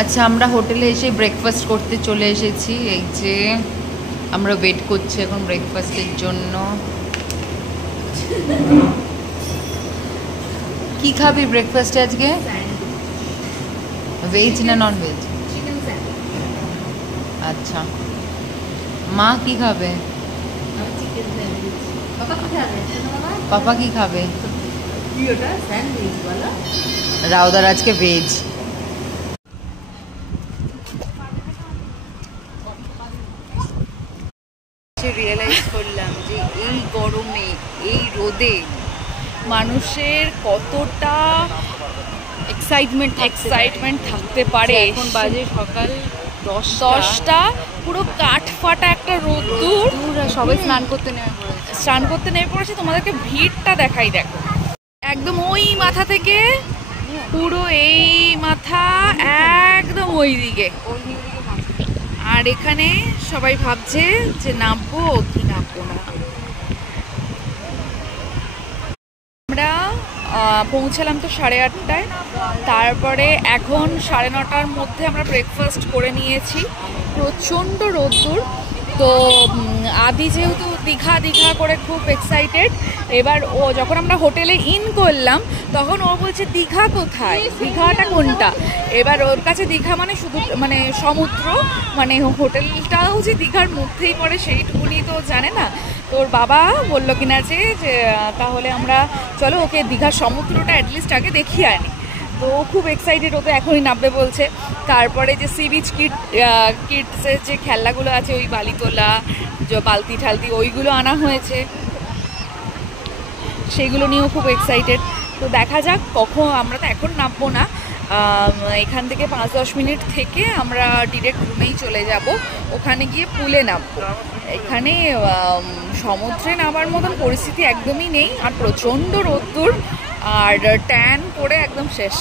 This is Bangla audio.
আচ্ছা, আমরা হোটেলে এসে ব্রেকফাস্ট করতে চলে এসেছি। এই যে আমরা ওয়েট করছি এখন ব্রেকফাস্টের জন্য। কি খাবি ব্রেকফাস্টে আজকে? ভেজ না নন ভেজ? আচ্ছা, মা কি খাবে? পাপা কি খাবে? রাউদার আজকে ভেজ। রিয়েলাইজ করলাম যে এই গরমে এই রোদে মানুষের কতটা এক্সাইটমেন্ট থাকতে পারে। এখন বাজে সকাল 10টা, পুরো কাঠ ফাটা একটা রোদ্দুর, সবাই স্নান করতে নেমে পড়েছে। তোমাদেরকে ভিড়টা দেখাই, দেখো একদম ওই মাথা থেকে পুরো এই মাথা একদম ওই দিকে। আর এখানে সবাই ভাবছে যে নামবো কি নামবো না। আমরা পৌঁছালাম তো 8:30টায়, তারপরে এখন 9:30টার মধ্যে আমরা ব্রেকফাস্ট করে নিয়েছি। প্রচণ্ড রোদ্দুর। তো আদি যেহেতু দীঘা করে খুব এক্সাইটেড। এবার ও যখন আমরা হোটেলে ইন করলাম তখন ও বলছে দীঘা কোথায়, দীঘাটা কোনটা। এবার ওর কাছে দীঘা মানে শুধু মানে সমুদ্র, মানে হোটেলটাও যে দীঘার মধ্যেই পড়ে সেইটুকুনি তো জানে না। তোর বাবা বললো কিনা যে তাহলে আমরা চলো ওকে দীঘার সমুদ্রটা অ্যাটলিস্ট আগে দেখিয়ে আনি। তো খুব এক্সাইটেড, ও তো এখনই নামবে বলছে। তারপরে যে সি বিচ কিডসের যে খেলনাগুলো আছে, ওই বালি তোলা, যে বালতি ঠালতি ওইগুলো আনা হয়েছে, সেগুলো নিয়েও খুব এক্সাইটেড। তো দেখা যাক কখন, আমরা তো এখন নামবো না, এখান থেকে 5-10 মিনিট থেকে আমরা ডিরেক্ট রুমেই চলে যাব। ওখানে গিয়ে পুলে নামবো। এখানে সমুদ্রে নামার মতন পরিস্থিতি একদমই নেই, আর প্রচণ্ড রোদ্দুর, আর ট্যান পড়ে একদম শেষ।